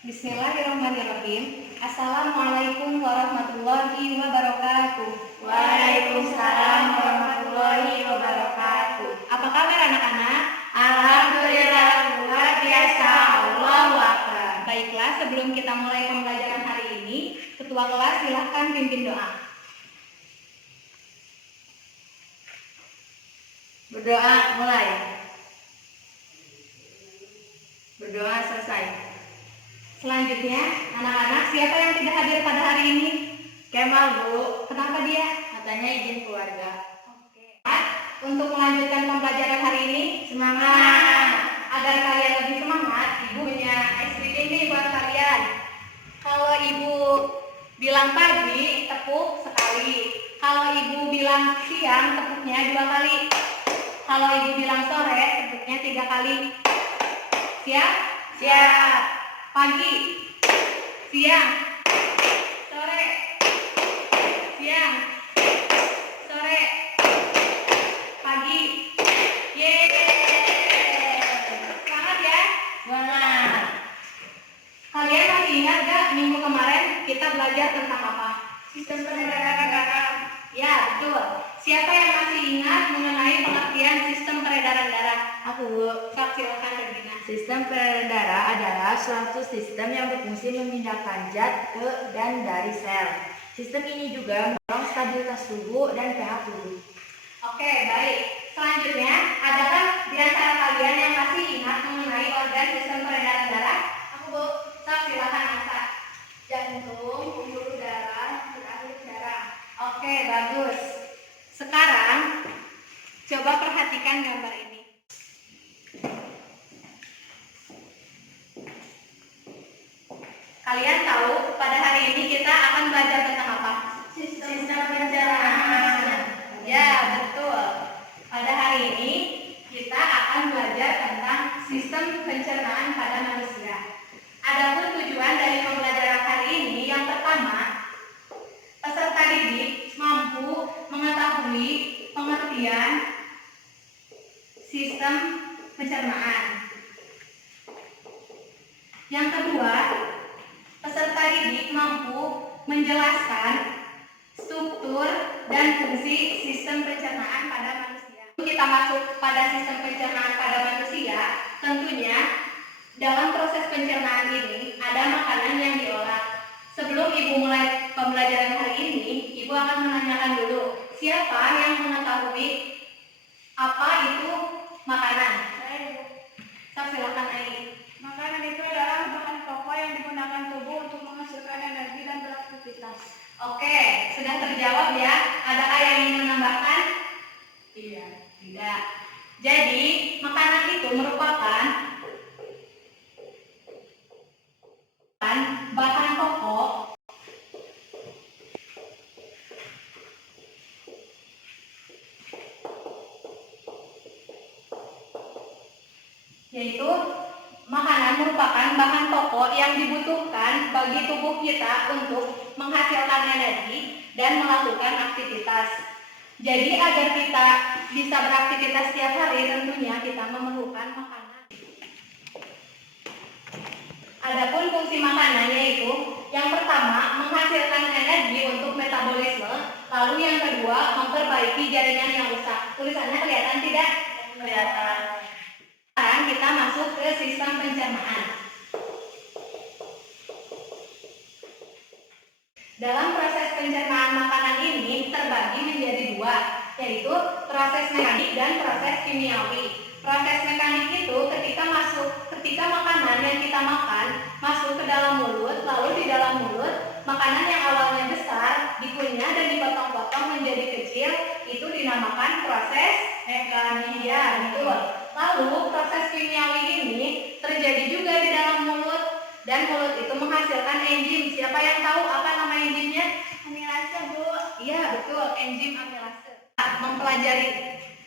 Bismillahirrahmanirrahim. Assalamualaikum warahmatullahi wabarakatuh. Waalaikumsalam warahmatullahi wabarakatuh. Apa kabar anak-anak? Alhamdulillah, luar biasa. Allahu Akbar. Baiklah, sebelum kita mulai pembelajaran hari ini, ketua kelas silahkan pimpin doa. Berdoa mulai. Berdoa selesai. Selanjutnya, anak-anak siapa yang tidak hadir pada hari ini? Kemal, Bu. Kenapa dia? Katanya izin keluarga. Oke. Untuk melanjutkan pembelajaran hari ini, Semangat. agar kalian lebih semangat, Ibu punya SPT ini buat kalian. Kalau Ibu bilang pagi, tepuk sekali. Kalau Ibu bilang siang, tepuknya 2 kali. Kalau Ibu bilang sore, tepuknya 3 kali. Siap? Siap. Pagi, siang, sore, siang, sore, pagi. Yeay! Semangat ya. Semangat. Kalian masih ingat gak minggu kemarin kita belajar tentang apa? Sistem peredaran darah. Ya, betul. Siapa yang masih ingat mengenai pengertian sistem peredaran darah? Aku, Bu. Sok, silakan Regina. Sistem peredaran darah adalah suatu sistem yang berfungsi memindahkan zat ke dan dari sel. Sistem ini juga mendorong stabilitas tubuh dan pH tubuh. Oke, baik. Selanjutnya, adakah di antara kalian yang masih ingat mengenai organ sistem peredaran darah? Aku, Bu. Sok, silakan angkat. Jantung, pembuluh darah, terakhir darah. Oke, bagus. Sekarang, coba perhatikan gambar ini. Kalian tahu pada hari ini kita akan belajar tentang apa? Sistem pencernaan. Ya, betul. Pada hari ini kita akan belajar tentang sistem pencernaan pada manusia. Adapun tujuan dari pembelajaran hari ini yang pertama, peserta didik mampu mengetahui pengertian sistem pencernaan. Yang kedua, peserta didik mampu menjelaskan struktur dan fungsi sistem pencernaan pada manusia. Kita masuk pada sistem pencernaan pada manusia, tentunya dalam proses pencernaan ini ada makanan yang diolah. Sebelum Ibu mulai pembelajaran hari ini, Ibu akan menanyakan dulu, siapa yang mengetahui apa itu makanan? Silakan Ai. Makanan itu adalah bahan pokok yang digunakan tubuh untuk menghasilkan energi dan beraktivitas. Oke, sudah terjawab ya. Adakah yang ingin menambahkan? Tidak. Jadi, makanan itu merupakan bahan pokok yaitu makanan merupakan bahan pokok yang dibutuhkan bagi tubuh kita untuk menghasilkan energi dan melakukan aktivitas. Jadi agar kita bisa beraktivitas setiap hari, tentunya kita memerlukan makanan. Adapun fungsi makanannya itu, yang pertama menghasilkan energi untuk metabolisme, lalu yang kedua memperbaiki jaringan yang rusak. Tulisannya kelihatan tidak? Kelihatan. Sekarang kita masuk ke sistem pencernaan. Dalam proses pencernaan makanan ini terbagi menjadi 2, yaitu proses mekanik dan proses kimiawi. Proses mekanik itu ketika makanan yang kita makan masuk ke dalam mulut, lalu di dalam mulut makanan yang awalnya besar dikunyah dan dipotong-potong menjadi kecil, itu dinamakan proses mekanik. Ya, betul. Lalu proses kimiawi ini terjadi juga di dalam mulut dan mulut itu menghasilkan enzim. Siapa yang tahu apa nama enzimnya? Amilase, Bu. Iya, betul, enzim amilase. Mempelajari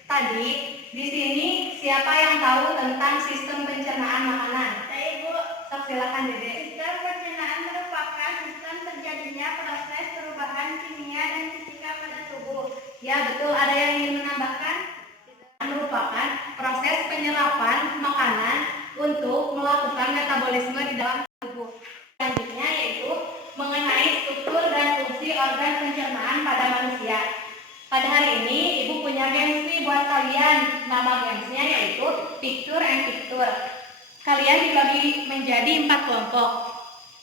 tadi, di sini siapa yang tahu tentang sistem pencernaan makanan? Saya, Bu. Sok, silakan Dede. Sistem pencernaan merupakan sistem terjadinya proses perubahan kimia dan fisika pada tubuh. Ya, betul. Ada yang ingin menambahkan? Merupakan proses penyerapan makanan untuk melakukan metabolisme di dalam tubuh. ini Ibu punya games nih buat kalian. Nama gamesnya yaitu Picture and Picture. Kalian dibagi menjadi 4 kelompok.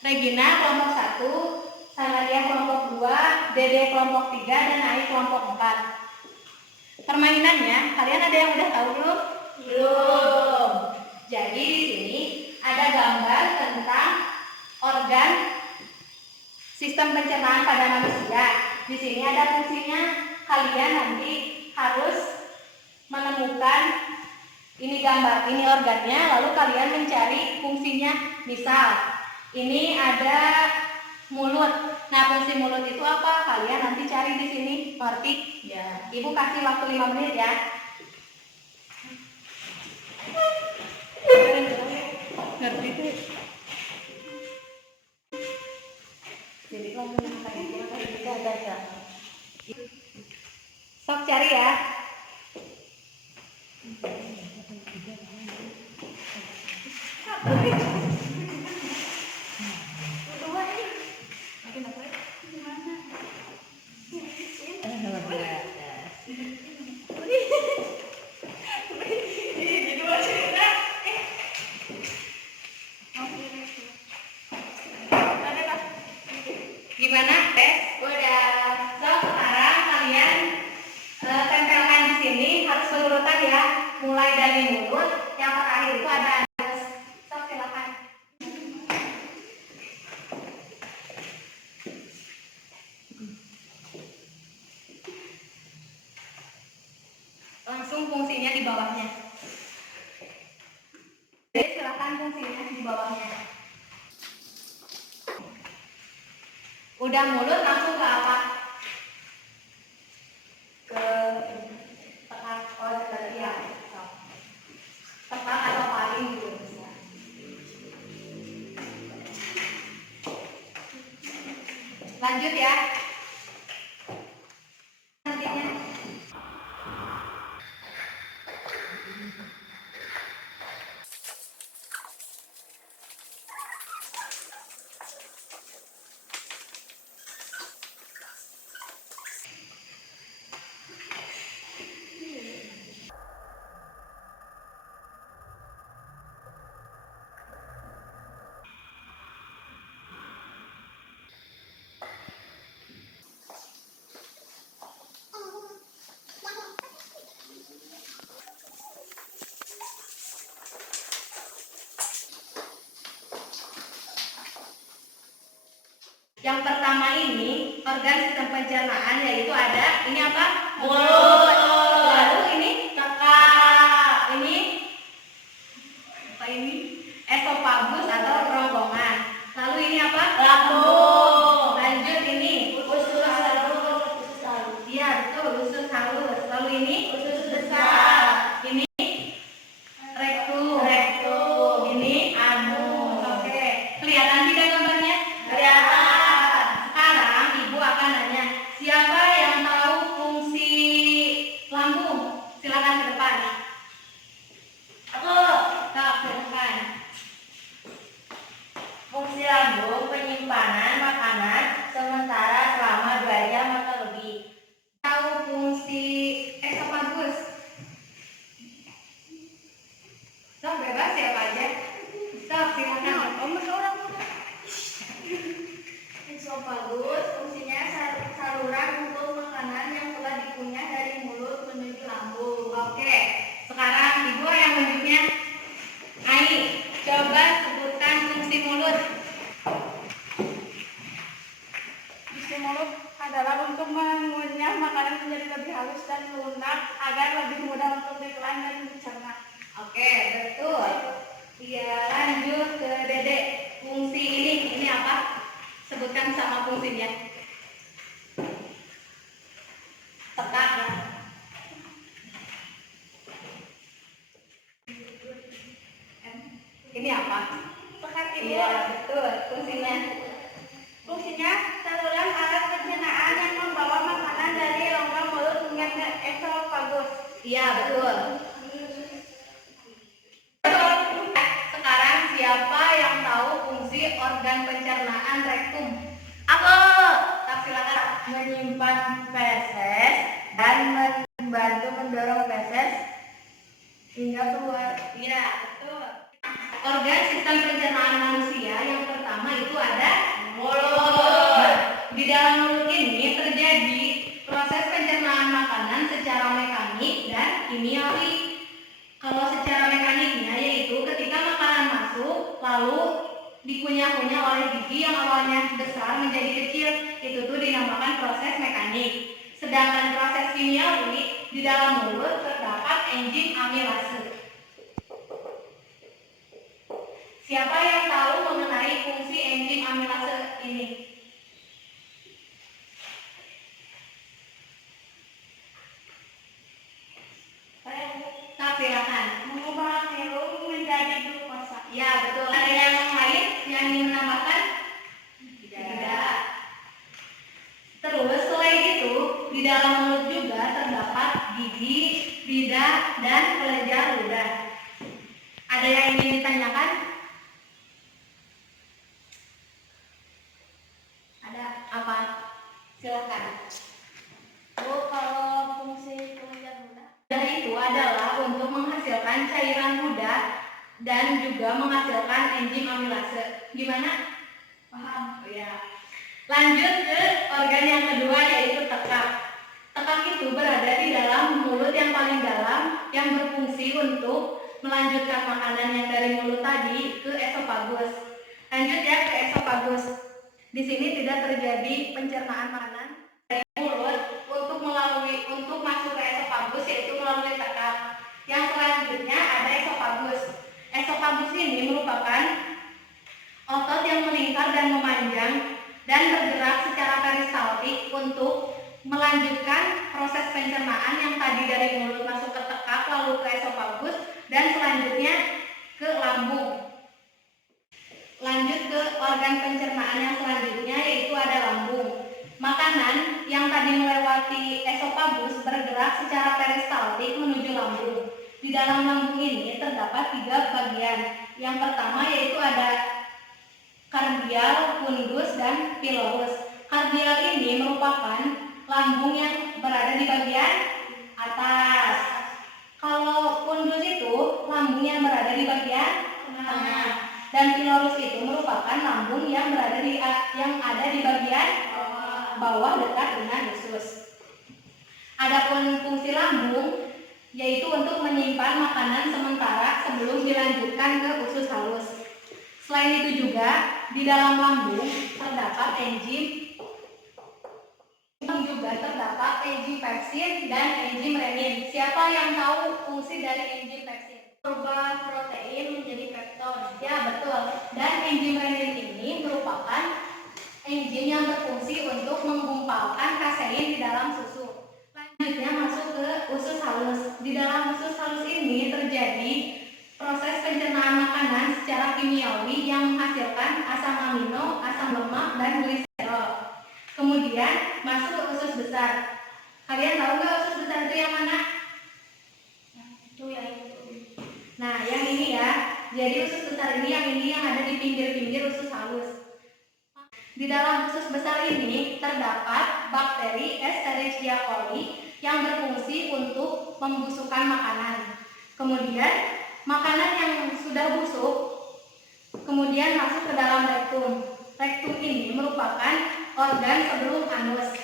Regina kelompok 1, Sanadia kelompok 2, Dede kelompok 3, dan Ai kelompok 4. Permainannya, kalian ada yang udah tahu belum? Belum. Jadi di sini ada gambar tentang organ sistem pencernaan pada manusia. Di sini ada fungsinya. Kalian nanti harus menemukan ini gambar, ini organnya, lalu kalian mencari fungsinya. Misal, ini ada mulut. Nah, fungsi mulut itu apa? Kalian nanti cari di sini. Ngerti? Ya. Ibu kasih waktu 5 menit ya. Ngerti tuh. Jadi kamu kayak gitu ada. Sok cari ya. Gimana? Tes? Udah. So, sekarang kalian tempelkan di sini harus berurutan ya. Mulai dari mulut, yang terakhir itu ada anus. So, silakan. Langsung fungsinya di bawahnya. Jadi silakan fungsinya di bawahnya. Udah mulut langsung ke apa? Ke tekak, ya. Tekak atau paling gitu bisa. Lanjut ya. Nantinya. Yang pertama ini organ sistem pencernaan, yaitu ada ini apa? Mulut. Lalu ini tekak. Ini apa ini? Esofagus atau kerongkongan. Lalu ini apa? Lambung. Lanjut ini usus halus. Iya betul, usus halus. Lalu ini usus besar. Ini rektum. Ini anus. Oke. Kelihatan tidak gambarnya? Kelihatan. Sekarang Ibu akan nanya, siapa yang tahu fungsi lambung? Silakan ke depan. Aku. Tak, silakan. Fungsi lambung penyimpanan makanan sementara selama 2 jam atau lebih. Tahu fungsi esofagus? Sok bebas siapa aja. Sok silakan. Esofagus fungsinya saluran untuk makanan yang telah dikunyah dari mulut menuju lambung. Oke, sekarang Ibu yang menunjuknya. Ai, coba sebutkan fungsi mulut. Fungsi mulut adalah untuk mengunyah makanan menjadi lebih halus dan lunak agar lebih mudah untuk ditelan dan dicerna. Oke, betul. Iya, lanjut ke Dede. Fungsi ini apa? Sebutkan sama fungsinya. Tekak ya. Ini apa? Tekak ibu. Iya, betul. Fungsinya. Fungsinya saluran alat pencernaan yang membawa makanan dari rongga mulut hingga ke esofagus. Iya, betul. Sekarang siapa yang tahu fungsi organ pencernaan rektum? Aku. Tak, silakan. Menyimpan feses dan membantu mendorong feses hingga keluar. Iya, betul. Organ sistem pencernaan manusia yang pertama itu ada mulut. Di dalam mulut ini terjadi proses pencernaan makanan secara mekanik dan kimiawi. Kalau secara mekaniknya yaitu ketika makanan masuk lalu dikunyah-kunyah oleh gigi yang awalnya besar menjadi kecil, itu tuh dinamakan proses mekanik. Sedangkan proses kimiawi di dalam mulut terdapat enzim amilase. Siapa yang tahu mengenai fungsi enzim amilase ini? Silakan. Mengubah serum menjadi glukosa. Ya, betul. Ada yang lain yang ingin menambahkan? Tidak. Terus selain itu, di dalam mulut juga terdapat gigi, lidah, dan kelenjar ludah. Ada yang ingin ditanyakan? Ada apa? Silakan. Bu, kalau fungsi kelenjar ludah? Ludah itu adalah untuk menghasilkan cairan ludah dan juga menghasilkan enzim amilase. Gimana? Paham? Oh, ya. Lanjut ke organ yang kedua yaitu tekak. Tekak itu berada di dalam mulut yang paling dalam yang berfungsi untuk melanjutkan makanan yang dari mulut tadi ke esofagus. Lanjut ya ke esofagus. Di sini tidak terjadi pencernaan makanan dari mulut untuk masuk ke esofagus yaitu melalui tekak. Yang selanjutnya ada esofagus. Esofagus ini merupakan otot yang melingkar dan memanjang dan bergerak secara peristaltik untuk melanjutkan proses pencernaan yang tadi dari mulut masuk ke tekak lalu ke esofagus dan selanjutnya ke lambung. Lanjut ke organ pencernaan yang selanjutnya yaitu ada lambung. Makanan yang tadi melewati esofagus bergerak secara peristaltik menuju lambung. Di dalam lambung ini terdapat 3 bagian. Yang pertama yaitu ada kardial, fundus, dan pilorus. Kardial ini merupakan lambung yang berada di bagian atas. Kalau fundus itu lambung yang berada di bagian tengah. Dan pilorus itu merupakan lambung yang ada di bagian bawah dekat dengan usus. Adapun fungsi lambung yaitu untuk menyimpan makanan sementara sebelum dilanjutkan ke usus halus. Selain itu juga di dalam lambung terdapat enzim pepsin dan enzim renin. Siapa yang tahu fungsi dari enzim pepsin? Merubah protein menjadi pepton. Ya, betul. Dan enzim renin ini merupakan enzim yang berfungsi untuk menggumpalkan kasein di dalam susu. Selanjutnya masuk ke usus halus. Di dalam usus halus ini terjadi proses pencernaan makanan secara kimiawi yang menghasilkan asam amino, asam lemak, dan gliserol. Kemudian masuk ke usus besar. Kalian tahu nggak usus besar itu yang mana? Itu ya itu. Nah, yang ini ya. Jadi usus besar ini yang ada di pinggir-pinggir usus halus. Di dalam usus besar ini terdapat bakteri Escherichia coli yang berfungsi untuk membusukkan makanan. Kemudian makanan yang sudah busuk kemudian masuk ke dalam rektum. Rektum ini merupakan organ sebelum anus.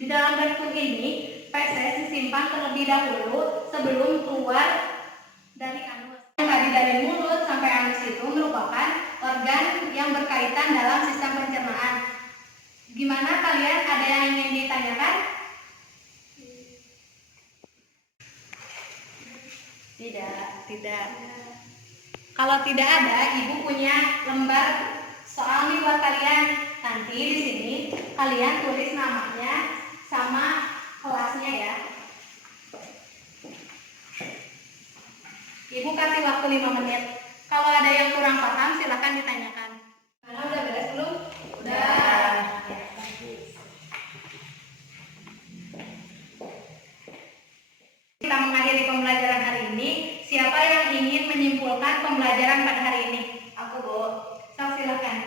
Di dalam rektum ini feses disimpan terlebih dahulu sebelum keluar dari anus. Yang tadi dari mulut sampai anus itu merupakan organ yang berkaitan dalam sistem pencernaan. Gimana kalian, ada yang ingin ditanyakan? Tidak. Kalau tidak ada, ibu punya lembar soal nih buat kalian. Nanti di sini kalian tulis namanya sama kelasnya ya. Ibu kasih waktu 5 menit. Kalau ada yang kurang paham silahkan ditanyakan. Karena udah beres belum? Udah. Kita mengakhiri pembelajaran hari ini. Siapa yang ingin menyimpulkan pembelajaran pada hari ini? Aku, Bu. So, silakan.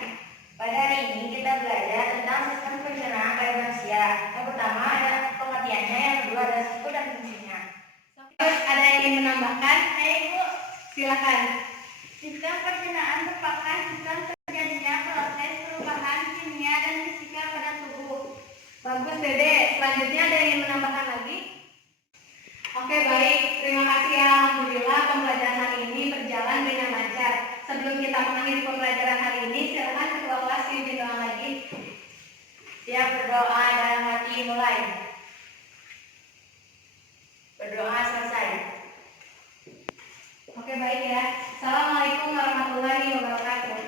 Pada hari ini kita belajar tentang sistem pencernaan pada manusia. Yang pertama ada pengertiannya, yang kedua pada suku dan fungsinya. Terus ada yang ingin menambahkan? Saya Ibu, Silakan. sistem pencernaan merupakan sistem terjadinya proses perubahan kimia dan fisika pada tubuh. Bagus Dede. Selanjutnya ada yang ingin menambahkan lagi? Oke baik. Terima kasih ya. Alhamdulillah pembelajaran hari ini berjalan dengan lancar. Sebelum kita mengakhiri pembelajaran hari ini, silakan ketua kelas pimpin doa lagi. Siap berdoa dalam hati mulai. Berdoa selesai. Oke baik ya. Assalamualaikum warahmatullahi wabarakatuh.